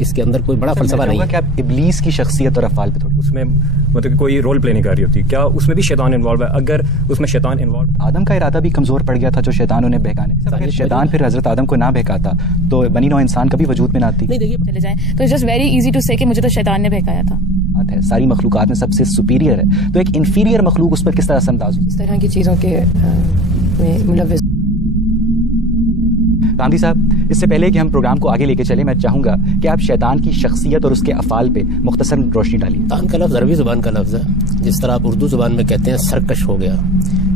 اس کے اندر کوئی بڑا فلسفہ نہیں ہے کہ آپ ابلیس کی شخصیت اور افعال پہ تھوڑی اس میں مطلب کوئی رول پلے نہیں کر رہی ہوتی، کیا اس میں بھی شیطان انوالو ہے؟ اگر اس میں شیطان انوالو، آدم کا ارادہ بھی کمزور پڑ گیا تھا جو شیطان انہیں بہکانے میں، اگر شیطان پھر حضرت آدم کو نہ بہکاتا تو بنی نوع انسان کبھی وجود میں نہ آتی. نہیں دیکھیے چلے جائیں تو it's just very easy to say کہ مجھے تو شیطان نے بہکایا تھا. بات ہے ساری مخلوقات میں سب سے سپیریئر ہے، تو ایک انفیریئر مخلوق اس پر کس طرح سے انداز ہو؟ اس طرح کی چیزوں کے ملوث. گاندھی صاحب، اس سے پہلے کہ ہم پروگرام کو آگے لے کے چلیں، میں چاہوں گا کہ آپ شیطان کی شخصیت اور اس کے افعال پہ مختصر روشنی ڈالیے. شیطان کا لفظ عربی زبان کا لفظ ہے، جس طرح آپ اردو زبان میں کہتے ہیں سرکش ہو گیا،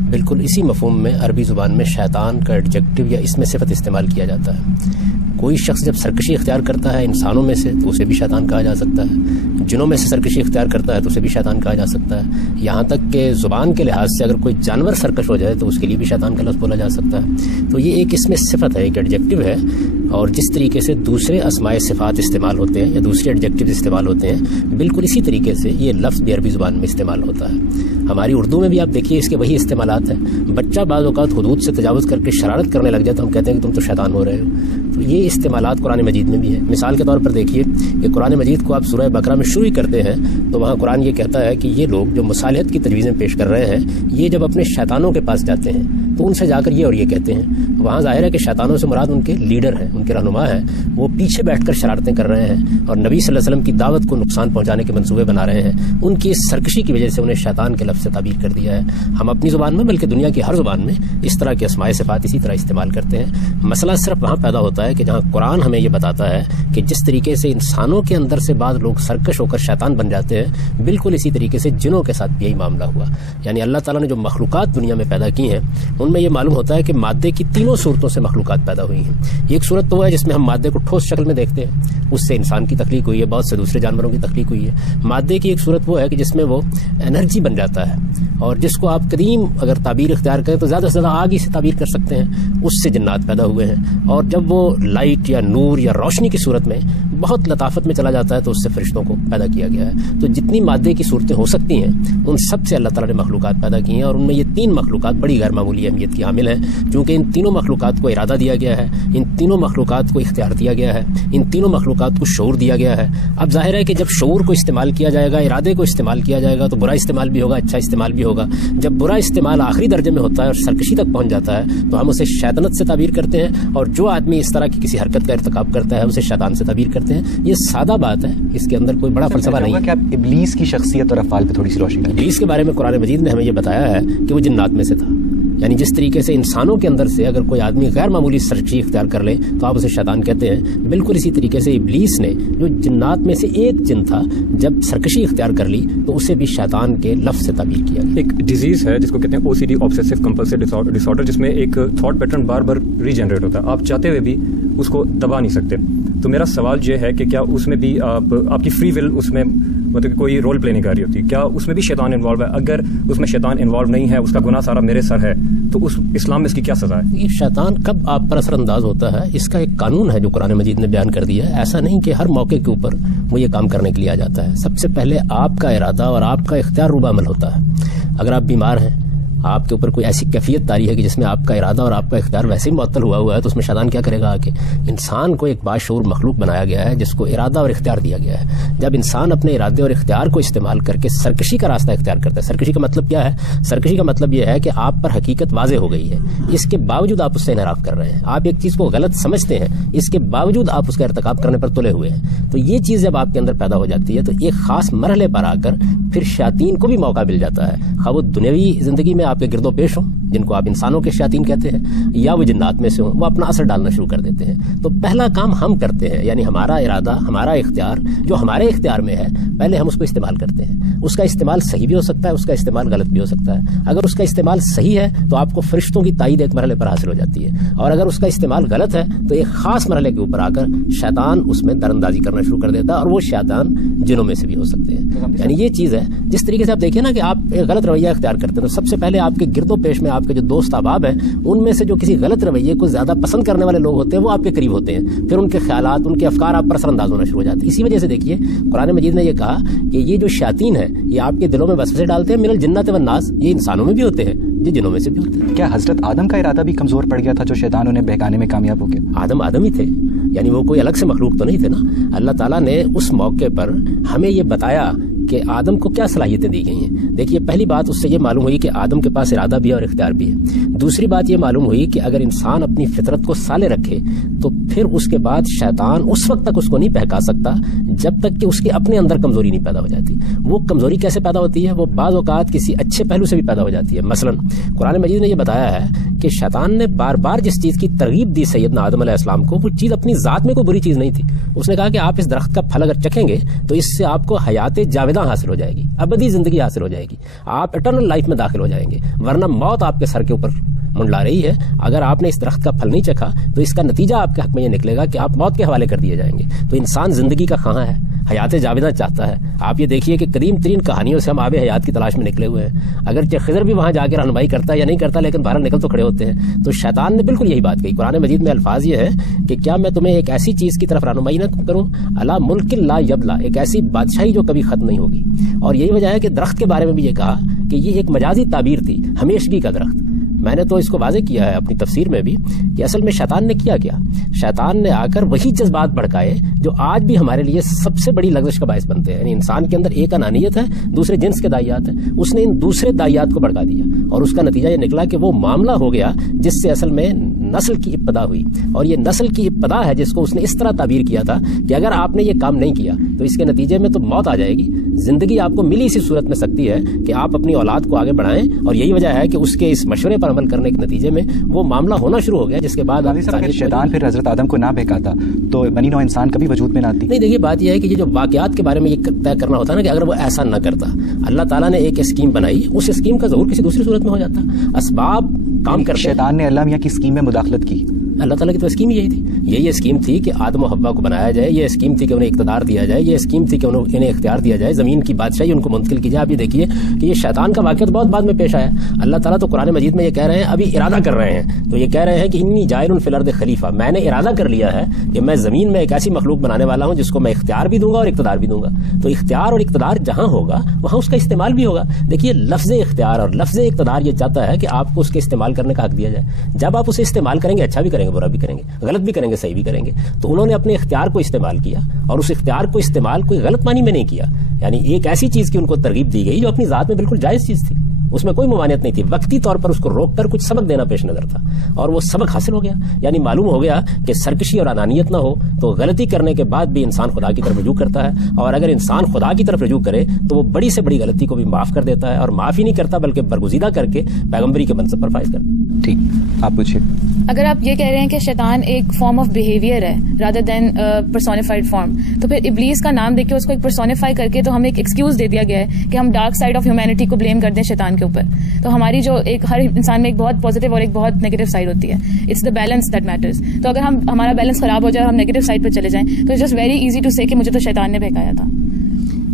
بالکل اسی مفہوم میں عربی زبان میں شیطان کا ایڈجیکٹو یا اسم صفت استعمال کیا جاتا ہے. کوئی شخص جب سرکشی اختیار کرتا ہے انسانوں میں سے تو اسے بھی شیطان کہا جا سکتا ہے، جنوں میں سے سرکشی اختیار کرتا ہے تو اسے بھی شیطان کہا جا سکتا ہے، یہاں تک کہ زبان کے لحاظ سے اگر کوئی جانور سرکش ہو جائے تو اس کے لیے بھی شیطان کا لفظ بولا جا سکتا ہے. تو یہ ایک اسم صفت ہے، ایک ایڈجیکٹو ہے، اور جس طریقے سے دوسرے اسماء صفات استعمال ہوتے ہیں یا دوسرے ایڈجیکٹو استعمال ہوتے ہیں، بالکل اسی طریقے سے یہ لفظ بھی عربی زبان میں استعمال ہوتا ہے. ہماری اردو میں بھی آپ دیکھیے اس کے وہی استعمالات ہیں. بچہ بعض اوقات حدود سے تجاوز کر کے شرارت کرنے لگ جائے تو ہم کہتے ہیں کہ تم تو شیطان ہو رہے ہو. تو یہ استعمالات قرآن مجید میں بھی ہے. مثال کے طور پر دیکھیے کہ قرآن مجید کو آپ سورہ بقرہ میں شروع کرتے ہیں تو وہاں قرآن یہ کہتا ہے کہ یہ لوگ جو مصالحت کی تجویزیں پیش کر رہے ہیں، یہ جب اپنے شیطانوں کے پاس جاتے ہیں تو ان سے جا کر یہ اور یہ کہتے ہیں. وہاں ظاہر ہے کہ شیطانوں سے مراد ان کے لیڈر ہیں، ان کے رہنما ہیں، وہ پیچھے بیٹھ کر شرارتیں کر رہے ہیں اور نبی صلی اللہ علیہ وسلم کی دعوت کو نقصان پہنچانے کے منصوبے بنا رہے ہیں. ان کی اس سرکشی کی وجہ سے انہیں شیطان کے لفظ سے تعبیر کر دیا ہے. ہم اپنی زبان میں بلکہ دنیا کی ہر زبان میں اس طرح کے اسماء صفات اسی طرح استعمال کرتے ہیں. مسئلہ صرف وہاں پیدا ہوتا ہے کہ جہاں قرآن ہمیں یہ بتاتا ہے کہ جس طریقے سے انسانوں کے اندر سے بعض لوگ سرکش ہو کر شیطان بن جاتے ہیں، بالکل اسی طریقے سے جنوں کے ساتھ بھی یہی معاملہ ہوا. یعنی اللہ تعالیٰ نے جو مخلوقات دنیا میں پیدا کی ہیں ان میں یہ معلوم ہوتا ہے کہ مادے کی تینوں صورتوں سے مخلوقات پیدا ہوئی ہیں. ایک صورت تو وہ ہے جس میں ہم مادے کو ٹھوس شکل میں دیکھتے ہیں، اس سے انسان کی تخلیق ہوئی ہے، بہت سے دوسرے جانوروں کی تخلیق ہوئی ہے. مادے کی ایک صورت وہ ہے کہ جس میں وہ انرجی بن جاتا ہے، اور جس کو آپ قدیم اگر تعبیر اختیار کریں تو زیادہ سے زیادہ آگ ہی سے تعبیر کر سکتے ہیں، اس سے جنات پیدا ہوئے ہیں. اور جب وہ لائٹ یا نور یا روشنی کی صورت میں بہت لطافت میں چلا جاتا ہے تو اس سے فرشتوں کو پیدا کیا گیا ہے. تو جتنی مادے کی صورتیں ہو سکتی ہیں ان سب سے اللہ تعالیٰ نے مخلوقات پیدا کی ہیں، اور ان میں یہ تین مخلوقات بڑی غیر معمولی اہمیت کی حامل ہیں، چونکہ ان تینوں مخلوقات کو ارادہ دیا گیا ہے، ان تینوں مخلوقات کو اختیار دیا گیا ہے، ان تینوں مخلوقات کو شعور دیا گیا ہے. اب ظاہر ہے کہ جب شعور کو استعمال کیا جائے گا، ارادے کو استعمال کیا جائے گا تو برا استعمال بھی ہوگا، اچھا استعمال بھی ہوگا. جب برا استعمال آخری درجے میں ہوتا ہے اور سرکشی تک پہنچ جاتا ہے تو ہم اسے شیطنت سے تعبیر کرتے ہیں، اور جو آدمی اس طرح کی کسی حرکت کا ارتکاب کرتا ہے اسے شیطان سے تعبیر کرتے ہیں. یہ سادہ بات ہے، اس کے اندر کوئی بڑا فلسفہ نہیں ہے. کہ آپ ابلیس کی شخصیت اور افعال پہ تھوڑی سی روشنی ڈالیں. ابلیس کے بارے میں قرآن مجید نے ہمیں یہ بتایا ہے کہ وہ جنات میں سے تھا. یعنی جس طریقے سے انسانوں کے اندر سے اگر کوئی آدمی غیر معمولی سرکشی اختیار کر لے تو آپ اسے شیطان کہتے ہیں، بالکل اسی طریقے سے ابلیس نے جو جنات میں سے ایک جن تھا جب سرکشی اختیار کر لی تو اسے بھی شیطان کے لفظ سے تعبیر کیا گیا. ایک ڈیزیز ہے جس کو کہتے ہیں OCD آبسیسو کمپلسیو ڈس آرڈر، جس میں ایک تھاٹ پیٹرن بار بار ری جنریٹ ہوتا ہے، آپ چاہتے ہوئے بھی اس کو دبا نہیں سکتے. تو میرا سوال یہ ہے کہ کیا اس میں بھی آپ کی فری ول اس میں مطلب کوئی رول پلے نہیں کر رہی ہوتی، کیا اس میں بھی شیطان انوالو ہے؟ اگر اس میں شیطان انوالو نہیں ہے، اس کا گناہ سارا میرے سر ہے، تو اس اسلام میں اس کی کیا سزا ہے؟ یہ شیطان کب آپ پر اثر انداز ہوتا ہے اس کا ایک قانون ہے جو قرآن مجید نے بیان کر دیا ہے. ایسا نہیں کہ ہر موقع کے اوپر وہ یہ کام کرنے کے لیے آ جاتا ہے. سب سے پہلے آپ کا ارادہ اور آپ کا اختیار روبہ عمل ہوتا ہے. اگر آپ بیمار ہیں، آپ کے اوپر کوئی ایسی کیفیت طاری ہے کہ جس میں آپ کا ارادہ اور آپ کا اختیار ویسے ہی معطل ہوا ہے تو اس میں شیطان کیا کرے گا آ کے؟ انسان کو ایک باشعور مخلوق بنایا گیا ہے جس کو ارادہ اور اختیار دیا گیا ہے. جب انسان اپنے ارادے اور اختیار کو استعمال کر کے سرکشی کا راستہ اختیار کرتا ہے، سرکشی کا مطلب کیا ہے؟ سرکشی کا مطلب یہ ہے کہ آپ پر حقیقت واضح ہو گئی ہے، اس کے باوجود آپ اس سے انحراف کر رہے ہیں. آپ ایک چیز کو غلط سمجھتے ہیں، اس کے باوجود آپ اس کا ارتکاب کرنے پر تلے ہوئے ہیں. تو یہ چیز جب آپ کے اندر پیدا ہو جاتی ہے تو ایک خاص مرحلے پر آ کر پھر شیاطین کو بھی موقع مل جاتا ہے، خواہ وہ دنیوی زندگی میں آپ کے گرد و پیش ہوں جن کو آپ انسانوں کے شیاطین کہتے ہیں، یا وہ جنات میں سے ہوں، وہ اپنا اثر ڈالنا شروع کر دیتے ہیں. تو پہلا کام ہم کرتے ہیں، یعنی ہمارا ارادہ، ہمارا اختیار جو ہمارے اختیار میں ہے، پہلے ہم اس کو استعمال کرتے ہیں. اس کا استعمال صحیح بھی ہو سکتا ہے، اس کا استعمال غلط بھی ہو سکتا ہے. اگر اس کا استعمال صحیح ہے تو آپ کو فرشتوں کی تائید ایک مرحلے پر حاصل ہو جاتی ہے، اور اگر اس کا استعمال غلط ہے تو ایک خاص مرحلے کے اوپر آ کر شیطان اس میں دراندازی کرنا شروع کر دیتا ہے، اور وہ شیطان جنوں میں سے بھی ہو سکتے ہیں. یعنی یہ چیز ہے. جس طریقے سے آپ دیکھیں نا کہ آپ ایک غلط رویہ اختیار کرتے ہیں تو سب سے پہلے آپ کے گرد و پیش میں آپ کے جو دوست احباب ہیں ان میں سے جو کسی غلط رویے کو زیادہ پسند کرنے والے لوگ ہوتے ہیں وہ آپ کے قریب ہوتے ہیں، پھر ان کے خیالات، ان کے افکار آپ پر اثر انداز ہونا شروع ہو جاتے ہیں. اسی وجہ سے دیکھیے قرآن مجید نے یہ کہا کہ یہ جو شیاطین ہیں یہ آپ کے دلوں میں وسوسے ڈالتے ہیں، من الجنۃ والناس، یہ انسانوں میں بھی ہوتے ہیں، یہ جنوں میں سے بھی ہوتے ہیں. کیا حضرت آدم کا ارادہ بھی کمزور پڑ گیا تھا جو شیطان انہیں بہکانے میں کامیاب ہو گیا؟ آدم ہی تھے، یعنی وہ کوئی الگ سے مخلوق تو نہیں تھے نا. اللہ تعالیٰ نے اس موقع پر ہمیں یہ بتایا کہ آدم کو کیا صلاحیتیں دی گئی ہیں. دیکھیے پہلی بات اس سے یہ معلوم ہوئی کہ آدم کے پاس ارادہ بھی ہے اور اختیار بھی ہے. دوسری بات یہ معلوم ہوئی کہ اگر انسان اپنی فطرت کو سالے رکھے تو پھر اس کے بعد شیطان اس وقت تک اس کو نہیں بہکا سکتا جب تک کہ اس کے اپنے اندر کمزوری نہیں پیدا ہو جاتی. وہ کمزوری کیسے پیدا ہوتی ہے؟ وہ بعض اوقات کسی اچھے پہلو سے بھی پیدا ہو جاتی ہے. مثلا قرآن مجید نے یہ بتایا ہے کہ شیطان نے بار بار جس چیز کی ترغیب دی سیدنا آدم علیہ السلام کو، وہ چیز اپنی ذات میں کوئی بری چیز نہیں تھی. اس نے کہا کہ آپ اس درخت کا پھل اگر چکھیں گے تو اس سے آپ کو حیات جاوداں حاصل ہو جائے گی، ابدی زندگی حاصل ہو جائے گی، آپ اٹرنل لائف میں داخل ہو جائیں گے، ورنہ موت آپ کے سر کے اوپر منڈلا رہی ہے. اگر آپ نے اس درخت کا پھل نہیں چکھا تو اس کا نتیجہ آپ کے حق میں یہ نکلے گا کہ آپ موت کے حوالے کر دیے جائیں گے. تو انسان زندگی کا خواہاں ہے، حیات جاوداں چاہتا ہے. آپ یہ دیکھیے کہ قدیم ترین کہانیوں سے ہم آب حیات کی تلاش میں نکلے ہوئے ہیں. اگرچہ خضر بھی وہاں جا کے رہنمائی کرتا ہے یا نہیں کرتا، لیکن باہر نکل تو کھڑے ہوتے ہیں. تو شیطان نے بالکل یہی بات کہی. قرآن مجید میں الفاظ یہ ہے کہ کیا میں تمہیں ایک ایسی چیز کی طرف رہنمائی نہ کروں، الا ملک لا یبلا، ایک ایسی بادشاہی جو کبھی ختم نہیں ہوگی. اور یہی وجہ ہے کہ درخت کے بارے میں بھی یہ کہا کہ یہ ایک مجازی تعبیر تھی، ہمیشگی کا درخت. میں نے تو اس کو واضح کیا ہے اپنی تفسیر میں بھی کہ اصل میں شیطان نے کیا شیطان نے آ کر وہی جذبات بھڑکائے جو آج بھی ہمارے لیے سب سے بڑی لغزش کا باعث بنتے ہیں. یعنی انسان کے اندر ایک انانیت ہے، دوسرے جنس کے دائیات ہیں. اس نے ان دوسرے دائیات کو بھڑکا دیا اور اس کا نتیجہ یہ نکلا کہ وہ معاملہ ہو گیا جس سے اصل میں نسل کی ابتدا ہوئی. اور یہ نسل کی ابتدا ہے جس کو اس نے اس طرح تعبیر کیا تھا کہ اگر آپ نے یہ کام نہیں کیا تو اس کے نتیجے میں تو موت آ جائے گی. زندگی آپ کو ملی اسی صورت میں سکتی ہے کہ آپ اپنی اولاد کو آگے بڑھائیں. اور یہی وجہ ہے کہ اس کے اس مشورے پر عمل کرنے کے نتیجے میں وہ معاملہ ہونا شروع ہو گیا جس کے بعد اگر شیطان پھر حضرت آدم کو نہ بہکاتا تو بنی نوع انسان کبھی وجود میں نہ آتی. نہیں، دیکھیے بات یہ ہے کہ یہ جو واقعات کے بارے میں یہ طے کرنا ہوتا ہے نا کہ اگر وہ ایسا نہ کرتا، اللہ تعالیٰ نے ایک اسکیم بنائی، اس اسکیم کا ظہور کسی دوسری صورت میں ہو جاتا. اسباب کام کرتے. شیطان نے اللہ میاں کی اسکیم میں مداخلت کی. اللہ تعالیٰ کی تو اسکیم یہی تھی. یہی اسکیم تھی کہ آدم و حوا کو بنایا جائے، یہ اسکیم تھی کہ انہیں اقتدار دیا جائے، یہ اسکیم تھی کہ انہیں اختیار دیا جائے، زمین کی بادشاہی ان کو منتقل کی جائے. آپ یہ دیکھیے کہ یہ شیطان کا واقعہ بہت بعد میں پیش آیا. اللہ تعالیٰ تو قرآن مجید میں یہ کہہ رہے ہیں، ابھی ارادہ کر رہے ہیں، تو یہ کہہ رہے ہیں کہ انی جاعل فی الارض خلیفہ، میں نے ارادہ کر لیا ہے کہ میں زمین میں ایک ایسی مخلوق بنانے والا ہوں جس کو میں اختیار بھی دوں گا اور اقتدار بھی دوں گا. تو اختیار اور اقتدار جہاں ہوگا وہاں اس کا استعمال بھی ہوگا. دیکھیے لفظ اختیار اور لفظ اقتدار یہ چاہتا ہے کہ آپ کو اس کے استعمال کرنے کا حق دیا جائے. جب آپ اسے استعمال کریں گے، اچھا بھی کریں گے، برا بھی کریں گے، غلط بھی کریں گے، صحیح بھی کریں گے. تو انہوں نے اپنے اختیار کو استعمال کیا اور اس اختیار کو استعمال کوئی غلط معنی میں نہیں کیا. یعنی ایک ایسی چیز کی ان کو ترغیب دی گئی جو اپنی ذات میں بالکل جائز چیز تھی، اس میں کوئی ممانعت نہیں تھی. وقتی طور پر اس کو روک کر کچھ سبق دینا پیش نظر تھا اور وہ سبق حاصل ہو گیا. یعنی معلوم ہو گیا کہ سرکشی اور انانیت نہ ہو تو غلطی کرنے کے بعد بھی انسان خدا کی طرف رجوع کرتا ہے. اور اگر انسان خدا کی طرف رجوع کرے تو وہ بڑی سے بڑی غلطی کو بھی معاف کر دیتا ہے، اور معاف ہی نہیں کرتا بلکہ برگزیدہ کر کے پیغمبری کے منصب پر فائز کرتا ہے. ٹھیک، آپ پوچھیے. اگر آپ یہ کہہ رہے ہیں کہ شیطان ایک فارم آف بیہیویئر ہے رادر دین پرسونیفائڈ فارم، تو پھر ابلیس کا نام دیکھ کے اس کو ایک پرسونیفائی کر کے تو ہمیں ایک ایکسکیوز دے دیا گیا ہے کہ ہم ڈارک سائڈ آف ہیومینٹی کو بلیم کر دیں شیطان کے اوپر. تو ہماری جو ایک ہر انسان میں ایک بہت پازیٹیو اور ایک بہت نیگیٹو سائڈ ہوتی ہے. It's the balance that matters. تو اگر ہمارا بیلنس خراب ہو جائے اور ہم نیگیٹو سائڈ پہ چلے جائیں تو just very easy to say کہ مجھے تو شیطان نے بہکایا تھا.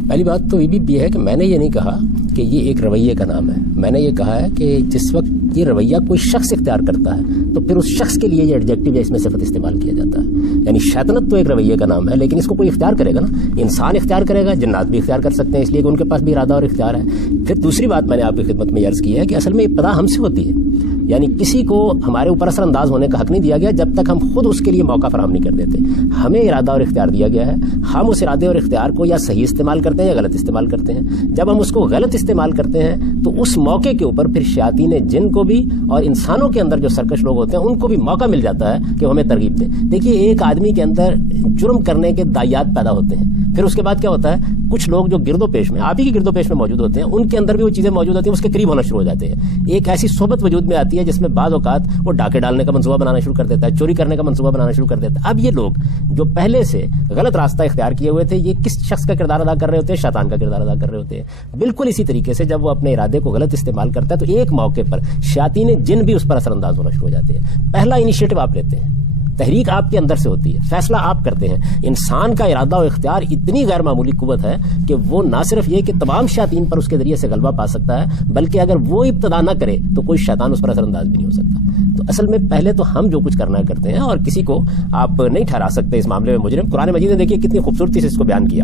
پہلی بات تو یہ بھی ہے کہ میں نے یہ نہیں کہا کہ یہ ایک رویے کا نام ہے. میں نے یہ کہا ہے کہ جس وقت یہ رویہ کوئی شخص اختیار کرتا ہے تو پھر اس شخص کے لیے یہ ایڈجیکٹو یا اس میں صفت استعمال کیا جاتا ہے. یعنی شیطنت تو ایک رویے کا نام ہے، لیکن اس کو کوئی اختیار کرے گا نا. انسان اختیار کرے گا، جنات بھی اختیار کر سکتے ہیں، اس لیے کہ ان کے پاس بھی ارادہ اور اختیار ہے. پھر دوسری بات میں نے آپ کی خدمت میں عرض کی ہے کہ اصل میں ابتدا ہم سے ہوتی ہے. یعنی کسی کو ہمارے اوپر اثر انداز ہونے کا حق نہیں دیا گیا جب تک ہم خود اس کے لیے موقع فراہم نہیں کر دیتے. ہمیں ارادہ اور اختیار دیا گیا ہے، ہم اس ارادے اور اختیار کو یا صحیح استعمال کرتے ہیں یا غلط استعمال کرتے ہیں. جب ہم اس کو غلط استعمال کرتے ہیں تو اس موقع کے اوپر پھر شیاطین جن کو بھی اور انسانوں کے اندر جو سرکش لوگ ہوتے ہیں ان کو بھی موقع مل جاتا ہے کہ وہ ہمیں ترغیب دیں. دیکھیے ایک آدمی کے اندر جرم کرنے کے دائیات پیدا ہوتے ہیں، پھر اس کے بعد کیا ہوتا ہے، کچھ لوگ جو گرد و پیش میں آپ ہی کے گرد و پیش میں موجود ہوتے ہیں ان کے اندر بھی وہ چیزیں موجود ہوتی ہیں، اس کے قریب ہونا شروع ہو جاتے ہیں. ایک ایسی صحبت وجود میں آتی ہے جس میں بعض اوقات وہ ڈاکے ڈالنے کا منصوبہ بنانا شروع کر دیتا ہے، چوری کرنے کا منصوبہ بنانا شروع کر دیتا ہے. اب یہ لوگ جو پہلے سے غلط راستہ اختیار کیے ہوئے تھے یہ کس شخص کا کردار ادا کر رہے ہوتے ہیں؟ شیطان کا کردار ادا کر رہے ہوتے ہیں. بالکل اسی طریقے سے جب وہ اپنے ارادے کو غلط استعمال کرتا ہے تو ایک موقع پر شیاطین جن بھی اس پر اثر انداز ہونا شروع ہو جاتے ہیں. پہلا انیشیٹو آپ لیتے ہیں، تحریک آپ کے اندر سے ہوتی ہے, فیصلہ آپ کرتے ہیں. انسان کا ارادہ و اختیار اتنی غیر معمولی قوت ہے کہ وہ نہ صرف یہ کہ تمام شیاطین پر اس کے ذریعے سے غلبہ پا سکتا ہے, بلکہ اگر وہ ابتدا نہ کرے تو کوئی شیطان اس پر اثر انداز بھی نہیں ہو سکتا. تو اصل میں پہلے تو ہم جو کچھ کرنا کرتے ہیں, اور کسی کو آپ نہیں ٹھہرا سکتے اس معاملے میں مجرم. قرآن مجید نے دیکھیے کتنی خوبصورتی سے اس کو بیان کیا.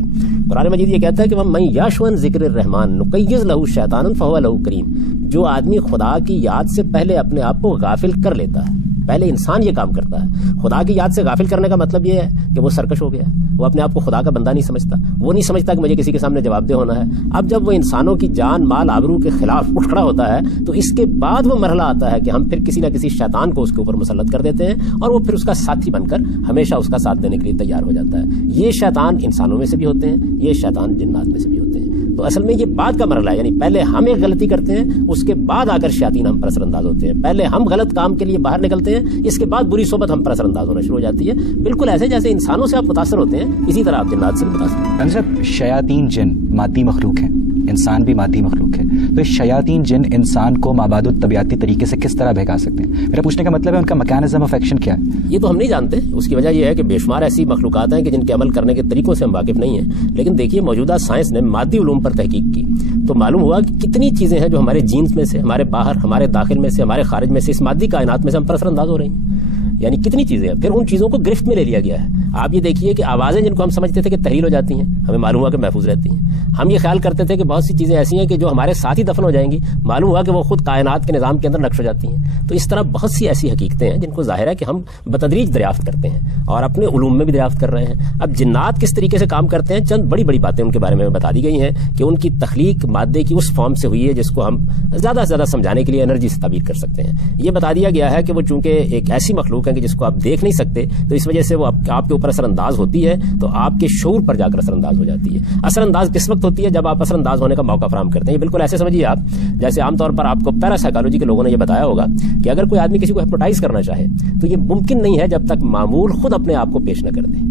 قرآن مجید یہ کہتا ہے کہ من یعش عن ذکر الرحمن نقیض لہ شیطانا فہو لہ قرین. جو آدمی خدا کی یاد سے پہلے اپنے آپ کو غافل کر لیتا ہے, پہلے انسان یہ کام کرتا ہے. خدا کی یاد سے غافل کرنے کا مطلب یہ ہے کہ وہ سرکش ہو گیا, وہ اپنے آپ کو خدا کا بندہ نہیں سمجھتا, وہ نہیں سمجھتا کہ مجھے کسی کے سامنے جواب دہ ہونا ہے. اب جب وہ انسانوں کی جان مال آبرو کے خلاف اٹھ کھڑا ہوتا ہے تو اس کے بعد وہ مرحلہ آتا ہے کہ ہم پھر کسی نہ کسی شیطان کو اس کے اوپر مسلط کر دیتے ہیں, اور وہ پھر اس کا ساتھی بن کر ہمیشہ اس کا ساتھ دینے کے لیے تیار ہو جاتا ہے. یہ شیطان انسانوں میں سے بھی ہوتے ہیں, یہ شیطان جنات میں سے بھی ہوتے ہیں. تو اصل میں یہ بعد کا مرحلہ ہے, یعنی پہلے ہم ایک غلطی کرتے ہیں, اس کے بعد آ کر شیاطین ہم پر اثر انداز ہوتے ہیں. پہلے ہم غلط کام کے لیے باہر نکلتے ہیں, اس کے بعد بری صحبت ہم پر اثر انداز ہونا شروع ہو جاتی ہے. بالکل ایسے جیسے انسانوں سے آپ متاثر ہوتے ہیں, اسی طرح آپ جنات سے بھی متاثر ہوتے ہیں. شیاطین جن مادی مخلوق ہیں, انسان بھی مادی مخلوق ہے, تو شیاطین جن انسان کو مابعد الطبیعتی طریقے سے کس طرح بھگا سکتے ہیں؟ میرا پوچھنے کا مطلب ہے ان کا میکانزم آف ایکشن کیا ہے؟ یہ تو ہم نہیں جانتے. اس کی وجہ یہ ہے کہ بے شمار ایسی مخلوقات ہیں کہ جن کے عمل کرنے کے طریقوں سے ہم واقف نہیں ہیں. لیکن دیکھیے موجودہ سائنس نے مادی علوم پر تحقیق کی تو معلوم ہوا کہ کتنی چیزیں ہیں جو ہمارے جینز میں سے, ہمارے باہر, ہمارے داخل میں سے, ہمارے خارج میں سے, اس مادی کائنات میں سے ہم پر اثر انداز ہو رہی ہیں. یعنی کتنی چیزیں ہیں. پھر ان چیزوں کو گرفت میں لے لیا گیا ہے. آپ یہ دیکھیے کہ آوازیں جن کو ہم سمجھتے تھے کہ تحلیل ہو جاتی ہیں, ہمیں معلوم ہوا کہ محفوظ رہتی ہیں. ہم یہ خیال کرتے تھے کہ بہت سی چیزیں ایسی ہیں کہ جو ہمارے ساتھ ہی دفن ہو جائیں گی, معلوم ہوا کہ وہ خود کائنات کے نظام کے اندر نقش ہو جاتی ہیں. تو اس طرح بہت سی ایسی حقیقتیں ہیں جن کو ظاہر ہے کہ ہم بتدریج دریافت کرتے ہیں اور اپنے علوم میں بھی دریافت کر رہے ہیں. اب جنات کس طریقے سے کام کرتے ہیں, چند بڑی بڑی باتیں ان کے بارے میں بتا دی گئی ہیں کہ ان کی تخلیق مادے کی اس فارم سے ہوئی ہے جس کو ہم زیادہ سے زیادہ سمجھانے کے لیے انرجی سے تعبیر کر سکتے ہیں. یہ بتا دیا گیا ہے کہ وہ چونکہ ایک ایسی مخلوق ہے کہ جس کو آپ دیکھ نہیں سکتے, تو اس وجہ سے وہ آپ کے اوپر اثر انداز ہوتی ہے تو آپ کے شعور پر جا کر اثر انداز ہو جاتی ہے. اثر انداز کس وقت ہوتی ہے؟ جب آپ اثر انداز ہونے کا موقع فراہم کرتے ہیں. یہ بالکل ایسے سمجھیے آپ جیسے عام طور پر آپ کو پیرا سائیکالوجی کے لوگوں نے یہ بتایا ہوگا کہ اگر کوئی آدمی کسی کو ہپنوٹائز کرنا چاہے تو یہ ممکن نہیں ہے جب تک معمول خود اپنے آپ کو پیش نہ کر دیں.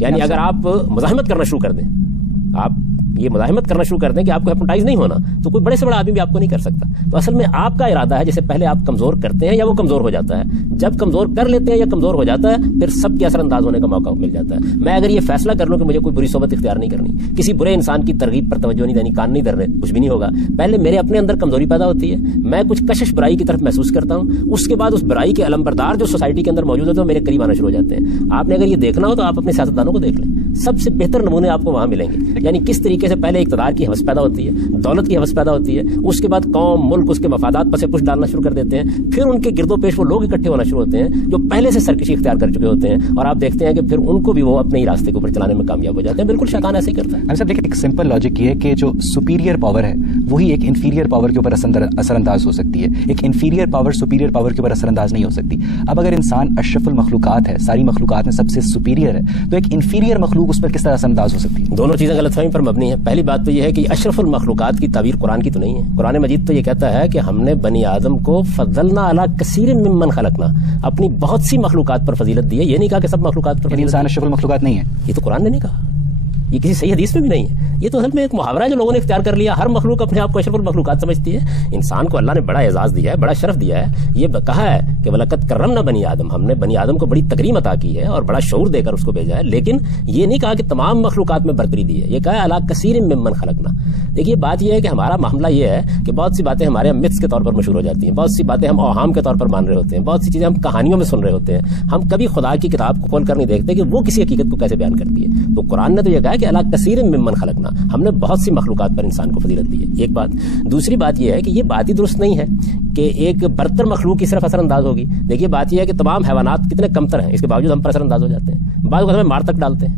یعنی اگر آپ مزاحمت کرنا شروع کر دیں, آپ یہ مزاحمت کرنا شروع کر دیں کہ آپ کو ہپنوٹائز نہیں ہونا, تو کوئی بڑے سے بڑا آدمی بھی آپ کو نہیں کر سکتا. تو اصل میں آپ کا ارادہ ہے جسے پہلے آپ کمزور کرتے ہیں یا وہ کمزور ہو جاتا ہے. جب کمزور کر لیتے ہیں یا کمزور ہو جاتا ہے پھر سب کے اثر انداز ہونے کا موقع مل جاتا ہے. میں اگر یہ فیصلہ کر لوں کہ مجھے کوئی بری صحبت اختیار نہیں کرنی, کسی برے انسان کی ترغیب پر توجہ نہیں دینی, کان نہیں دھرنے, کچھ بھی نہیں ہوگا. پہلے میرے اپنے اندر کمزوری پیدا ہوتی ہے, میں کچھ کشش برائی کی طرف محسوس کرتا ہوں, اس کے بعد اس برائی کے علمبردار جو سوسائٹی کے اندر موجود ہوتے ہیں میرے قریب آنا شروع ہو جاتے ہیں. آپ نے اگر یہ دیکھنا ہو تو آپ اپنے سیاستدانوں کو دیکھ لیں, سب سے بہتر نمونے آپ کو وہاں ملیں گے. یعنی کس طریقے سے پہلے اقتدار کی حوث پیدا ہوتی ہے, دولت کی حوث پیدا ہوتی ہے, اس کے بعد قوم ملک اس کے مفادات پس پش ڈالنا شروع کر دیتے ہیں, پھر ان کے گرد و پیش وہ لوگ اکٹھے ہونا شروع ہوتے ہیں جو پہلے سے سرکشی اختیار کر چکے ہوتے ہیں, اور آپ دیکھتے ہیں کہ پھر ان کو بھی وہ اپنے ہی راستے کے اوپر چلانے میں کامیاب ہو جاتے ہیں. بالکل شیطان ایسے ہی کرتا ہے. صاحب لیکن ایک سمپل لاجک یہ ہے کہ جو سپیریئر پاور ہے وہی ایک انفیریئر پاور کے اوپر اثر انداز ہو سکتی ہے, ایک انفیریئر پاور سپیریئر پاور کے اوپر اثر انداز نہیں ہو سکتی. اب اگر انسان اشرف المخلوقات ہے, ساری مخلوقات میں سب سے سپیریئر ہے, تو ایک انفیریئر مخلوق اس پر کس طرح اثر انداز ہو سکتی ہے؟ دونوں چیزیں غلط فہمی پر مبنی ہیں. پہلی بات تو یہ ہے کہ اشرف المخلوقات کی تعبیر قرآن کی تو نہیں ہے. قرآن مجید تو یہ کہتا ہے کہ ہم نے بنی آدم کو فضلنا علی کثیر ممن خلقنا, اپنی بہت سی مخلوقات پر فضیلت دی ہے. یہ نہیں کہا کہ سب مخلوقات پر انسان اشرف المخلوقات نہیں ہے, یہ تو قرآن نے نہیں کہا, یہ کسی صحیح حدیث میں بھی نہیں ہے. یہ تو اصل میں ایک محاورہ ہے جو لوگوں نے اختیار کر لیا. ہر مخلوق اپنے آپ کو اشرف المخلوقات سمجھتی ہے. انسان کو اللہ نے بڑا اعزاز دیا ہے, بڑا شرف دیا ہے. یہ کہا ہے کہ وَلَقَدْ كَرَّمْنَا بنی آدم, ہم نے بنی آدم کو بڑی تکریم عطا کی ہے اور بڑا شعور دے کر اس کو بھیجا ہے. لیکن یہ نہیں کہا کہ تمام مخلوقات میں برتری دی ہے, یہ کہا ہے علی کثیر ممن خلقنا. دیکھیے بات یہ ہے کہ ہمارا معاملہ یہ ہے کہ بہت سی باتیں ہمارے متس کے طور پر مشہور ہو جاتی ہیں, بہت سی باتیں ہم اوہام کے طور پر مان رہے ہوتے ہیں, بہت سی چیزیں ہم کہانیوں میں سن رہے ہوتے ہیں. ہم کبھی خدا کی کتاب کو کھول کر نہیں دیکھتے کہ وہ کسی حقیقت کو کیسے بیان کرتی ہے. تو قرآن نے تو یہ کہا کہ علی کثیر ممن خلقنا, ہم نے بہت سی مخلوقات پر انسان کو فضیلت دی ہے. ایک بات. دوسری بات یہ ہے کہ یہ بات ہی درست نہیں ہے کہ ایک برتر مخلوق کی صرف اثر انداز ہوگی. دیکھیے بات یہ ہے کہ تمام حیوانات کتنے کمتر ہیں, اس کے باوجود ہم پر اثر انداز ہو جاتے ہیں. بعض اوقات ہمیں مار تک ڈالتے ہیں,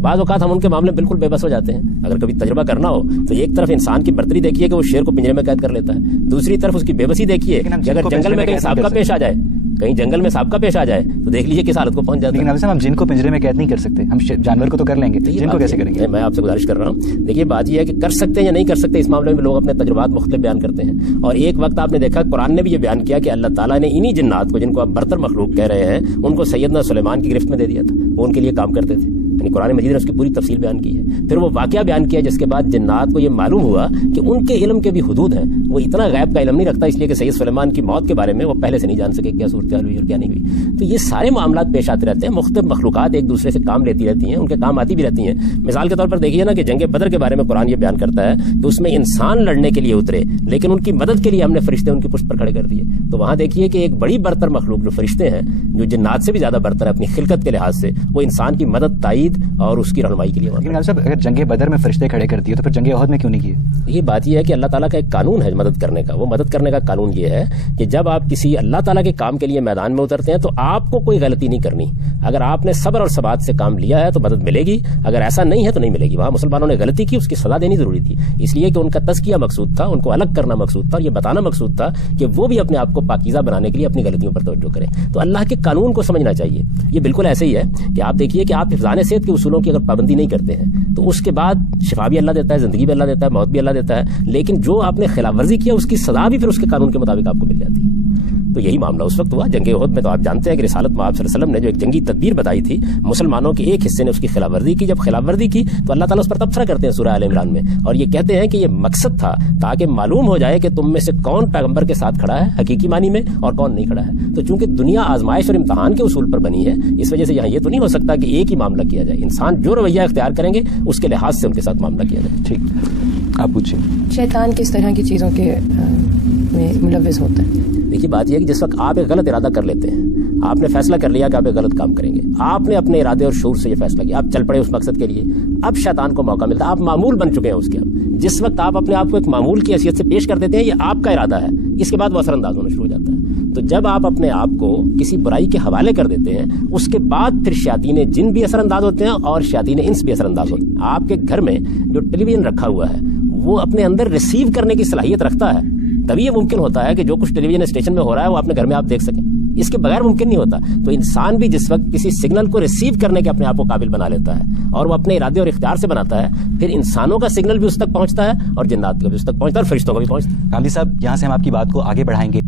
بعض اوقات ہم ان کے معاملے بالکل بے بس ہو جاتے ہیں. اگر کبھی تجربہ کرنا ہو تو ایک طرف انسان کی برتری دیکھیے کہ وہ شیر کو پنجرے میں قید کر لیتا ہے, دوسری طرف اس کی بے بسی دیکھیے کہ اگر جنگل میں کہیں سانپ کا پیش آ جائے, کہیں جنگل میں سانپ کا پیش آ جائے تو دیکھ لیجیے کس حالت کو پہنچ جاتا ہے. لیکن ہم جن کو پنجرے میں قید نہیں کر سکتے, ہم جانور کو تو کر لیں گے, جن کو کیسے کریں گے؟ میں آپ سے گزارش کر رہا ہوں, دیکھیے بات یہ ہے کہ کر سکتے ہیں یا نہیں کر سکتے, اس معاملے میں لوگ اپنے تجربات مختلف بیان کرتے ہیں. اور ایک وقت آپ نے دیکھا قرآن نے بھی یہ بیان کیا کہ اللہ تعالیٰ نے انہی جنات کو جن کو آپ برتر مخلوق کہہ رہے ہیں ان کو سیدنا سلیمان کی گرفت میں دے دیا تھا, وہ ان کے لیے کام کرتے تھے. یعنی قرآن مجید نے اس کی پوری تفصیل بیان کی ہے. پھر وہ واقعہ بیان کیا جس کے بعد جنات کو یہ معلوم ہوا کہ ان کے علم کے بھی حدود ہیں, وہ اتنا غیب کا علم نہیں رکھتا, اس لیے کہ سید سلیمان کی موت کے بارے میں وہ پہلے سے نہیں جان سکے کیا صورتحال ہوئی اور کیا نہیں ہوئی. تو یہ سارے معاملات پیش آتے رہتے ہیں, مختلف مخلوقات ایک دوسرے سے کام لیتی رہتی ہیں, ان کے کام آتی بھی رہتی ہیں. مثال کے طور پر دیکھیے نا کہ جنگ بدر کے بارے میں قرآن یہ بیان کرتا ہے کہ اس میں انسان لڑنے کے لیے اترے, لیکن ان کی مدد کے لیے ہم نے فرشتے ان کی پشت پر کھڑے کر دیے. تو وہاں دیکھیے کہ ایک بڑی برتر مخلوق جو فرشتے ہیں, جو جنات سے بھی زیادہ برتر ہے اپنی خلقت کے لحاظ سے, وہ انسان کی مدد, تائید اور اس کی رہنمائی کے لیے. لیکن صاحب اگر جنگ بدر میں فرشتے کھڑے کر دیے تو پھر جنگ احد میں کیوں نہیں کیے؟ یہ بات یہ ہے کہ اللہ تعالیٰ کا ایک قانون ہے مدد کرنے کا. وہ مدد کرنے کا قانون یہ ہے کہ جب آپ کسی اللہ تعالیٰ کے کام کے لیے میدان میں اترتے ہیں تو آپ کو کوئی غلطی نہیں کرنی. اگر آپ نے صبر اور ثبات سے کام لیا ہے تو مدد ملے گی, اگر ایسا نہیں ہے تو نہیں ملے گی. وہاں مسلمانوں نے غلطی کی, اس کی سزا دینی ضروری تھی, اس لیے کہ ان کا تزکیہ مقصود تھا, ان کو الگ کرنا مقصود تھا, اور یہ بتانا مقصود تھا کہ وہ بھی اپنے آپ کو پاکیزہ بنانے کے لیے اپنی غلطیوں پر توجہ کریں. تو اللہ کے قانون کو سمجھنا چاہیے. یہ بالکل ایسے ہی ہے کہ آپ دیکھیے کہ آپ حفظان صحت کے اصولوں کی اگر پابندی نہیں کرتے ہیں تو اس کے بعد شفا بھی اللہ دیتا ہے, زندگی بھی اللہ دیتا ہے, موت بھی اللہ دیتا ہے, لیکن جو آپ نے خلاف ورزی کیا اس کی سزا بھی پھر اس کے قانون کے مطابق آپ کو مل جاتی ہے. تو یہی معاملہ اس وقت ہوا جنگ احد میں. تو آپ جانتے ہیں کہ رسالت مآب صلی اللہ علیہ وسلم نے جو ایک جنگی تدبیر بتائی تھی, مسلمانوں کے ایک حصے نے اس کی خلاف ورزی کی. جب خلاف ورزی کی تو اللہ تعالیٰ اس پر تبصرہ کرتے ہیں سورہ آل عمران میں, اور یہ کہتے ہیں کہ یہ مقصد تھا تاکہ معلوم ہو جائے کہ تم میں سے کون پیغمبر کے ساتھ کھڑا ہے حقیقی معنی میں اور کون نہیں کھڑا ہے. تو چونکہ دنیا آزمائش اور امتحان کے اصول پر بنی ہے, اس وجہ سے یہاں یہ تو نہیں ہو سکتا کہ ایک ہی معاملہ کیا جائے. انسان جو رویہ اختیار کریں گے اس کے لحاظ سے ان کے ساتھ معاملہ کیا جائے. ٹھیک, آپ پوچھیں. شیطان کس طرح کی چیزوں کے میں ملوث ہوتا ہے؟ دیکھیے بات یہ ہے کہ جس وقت آپ ایک غلط ارادہ کر لیتے ہیں, آپ نے فیصلہ کر لیا کہ آپ ایک غلط کام کریں گے, آپ نے اپنے ارادے اور شعور سے یہ فیصلہ کیا, آپ چل پڑے اس مقصد کے لیے, اب شیطان کو موقع ملتا ہے, آپ معمول بن چکے ہیں اس کے. اب جس وقت آپ اپنے آپ کو ایک معمول کی حیثیت سے پیش کر دیتے ہیں, یہ آپ کا ارادہ ہے, اس کے بعد وہ اثر انداز ہونا شروع ہو جاتا ہے. تو جب آپ اپنے آپ کو کسی برائی کے حوالے کر دیتے ہیں, اس کے بعد پھر شیاطین جن بھی اثر انداز ہوتے ہیں اور شیاطین انس بھی اثر انداز ہوتے ہیں. آپ کے گھر میں جو ٹیلی ویژن رکھا ہوا ہے وہ اپنے اندر ریسیو کرنے کی صلاحیت رکھتا ہے, تبھی یہ ممکن ہوتا ہے کہ جو کچھ ٹیلی ویژن اسٹیشن میں ہو رہا ہے وہ اپنے گھر میں آپ دیکھ سکیں. اس کے بغیر ممکن نہیں ہوتا. تو انسان بھی جس وقت کسی سگنل کو ریسیو کرنے کے اپنے آپ کو قابل بنا لیتا ہے اور وہ اپنے ارادے اور اختیار سے بناتا ہے, پھر انسانوں کا سگنل بھی اس تک پہنچتا ہے اور جنات کا بھی اس تک پہنچتا ہے اور فرشتوں کا بھی پہنچتا ہے. کاملی صاحب, یہاں سے ہم آپ کی بات کو آگے بڑھائیں گے.